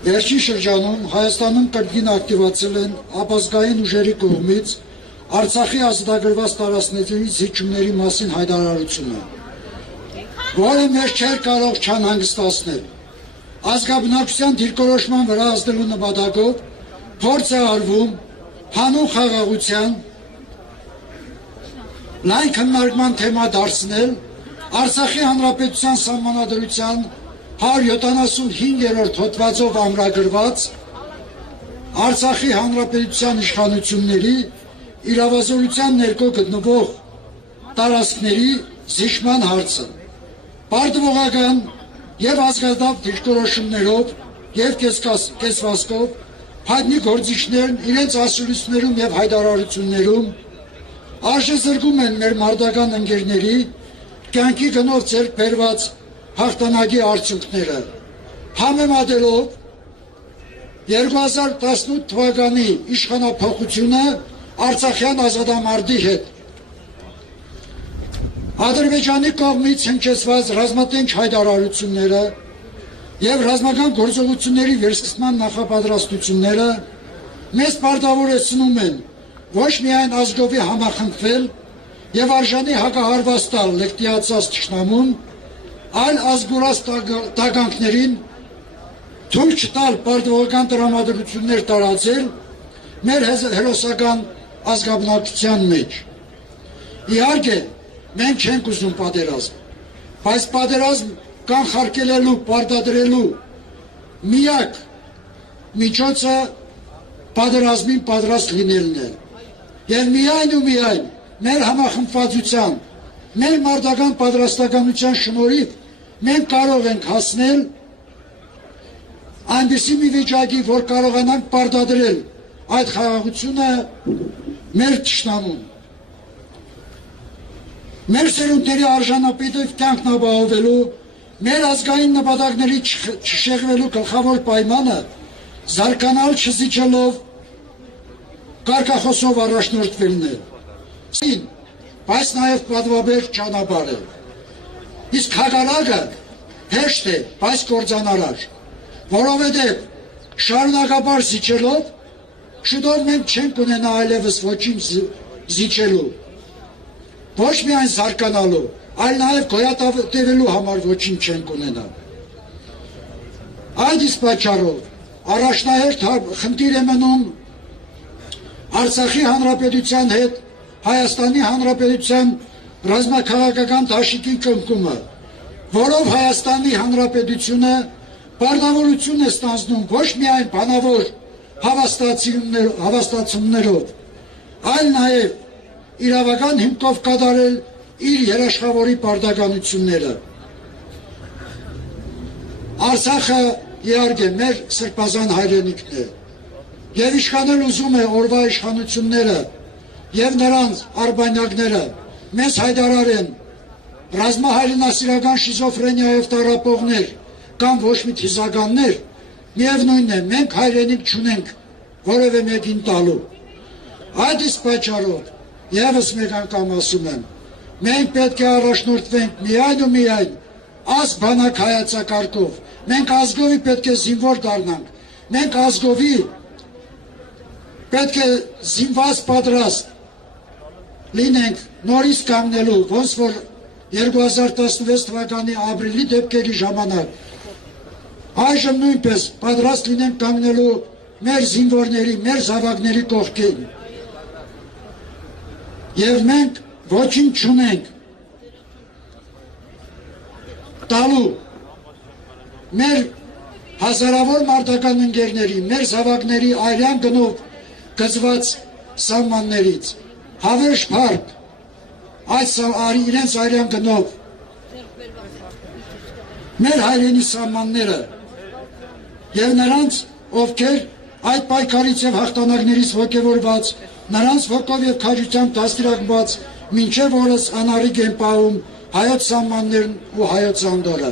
Վերջին շրջանում Հայաստանում կրկին ակտիվացել են ապազգային ուժերի կողմից Արցախի ազատագրված տարածքների զիջումների մասին հայտարարությունը, որը մեզ չէր կարող չանհանգստացնել։ Ազգաբնակչության դիրքորոշման վրա ազդելու նպատակով փորձ է արվում հանուն խաղաղության լայն քննարկման թեմա դարձնել Արցախի Հանրապետության Սահմանադրության 175-րդ հոդվածով ամրագրված Արցախի Հանրապետության իշխանությունների իրավազորության ներքո գտնվող տարածքների զիջման հարցը պարտավորական եւ ազգադապ դիրքորոշումներով եւ կեսվածքով հայտնի գործիչներն իրենց ասուլիսներում եւ հայտարարություններում արժեզրկում են մեր մարտական ընկերների կյանքի գնով ձեռք բերված հաղթանակի արդյունքները, համեմատելով 2018 թվականի իշխանափոխությունը Արցախյան ազատամարտի հետ։ Ադրբեջանի կողմից հնչեցված ռազմատենչ հայտարարությունները եւ ռազմական գործողությունների վերսկսման նախապատրաստությունները մեզ պարտավորեցնում են ոչ միայն ազգովի համախմբվել եւ արժանի հակահարված տալ լեկտիացած թշնամուն, այլ ազգուրած տագանքներին թույլ չտալ պարտավորական տրամադրություններ տարածել մեր հերոսական ազգաբնակչության մեջ։ Իհարկե, մենք չենք ուզում պատերազմ, բայց պատերազմ կանխարգելելու, պարտադրելու միակ միջոցը պատերազմին պատրաստ լինելն է։ Եվ միայն ու միայն մեր համախմբվածության, մեր մարտական պատրաստականության շնորհիվ մենք կարող ենք հասնել այնպիսի մի վիճակի, որ կարողանանք պարտադրել այդ խաղաղությունը մեր թշնամուն։ Մեր սերունդների արժանապատիվ կյանքն ապահովելու, մեր ազգային նպատակների չշեղվելու գլխավոր պայմանը զարգանալ չզիջելով կարգախոսով առաջնորդվելն է, բայց նաև պատվաբեր ճանապարհ է։ Իսկ հակառակը հեշտ է, բայց կործանարար, որովհետև շարունակաբար զիջելով շուտով մենք չենք ունենա այլևս ոչինչ զիջելու, ոչ միայն զարգանալու, այլ նաև գոյատևելու համար ոչինչ չենք ունենա։ Այդ իսկ պատճառով առաջնահերթ խնդիր է մնում Արցախի Հանրապետության հետ Հայաստանի Հանրապետության ռազմաքաղաքական դաշտի կնքումը, որով Հայաստանի Հանրապետությունը պարտավորություն է ստանձնում ոչ միայն բանավոր հավաստացումներով, այլ նաև իրավական հիմքով կատարել իր երաշխավորի պարտականությունները։ Արցախը իհարկե մեր սրբազան հայրենիքն է եւ իշխանել ուզում է օրվա իշխանությունները եւ նրանց արբանյակները մեզ հայտարարեն ռազմահայրենասիրական շիզոֆրենիայով տառապողներ կամ ոչ մի թիզականներ, միևնույնն է, մենք հայրենիք չունենք որևէ մեկին տալու։ Այդ իսկ պատճառով եւս մեկ անգամ ասում եմ, մենք պետք է առաջնորդվենք միայն ու միայն ազգ բանակ հայեցակարգով, մենք ազգովի պետք է զինվոր դառնանք, մենք ազգովի պետք է զինված պատրաստ լինենք նորից կանգնելու, ոնց որ 2016 թվականի ապրիլի դեպքերի ժամանակ, այժմ նույնպես պատրաստ լինենք կանգնելու մեր զինվորների, մեր զավակների կողքին։ Եվ մենք ոչինչ չունենք տալու մեր հազարավոր մարտական ընկերների, մեր զավակների արյան գնով գծված սահմաններից, հավերժ փառք իրենց արյան գնով մեր հայրենի սահմանները եւ նրանց, ովքեր այդ պայքարից եւ հաղթանակներից ոգևորված, նրանց ոգով եւ քաջությամբ դաստիարակված մինչեւ օրս անարիք են պահում հայոց սահմաններն ու հայոց անդորը։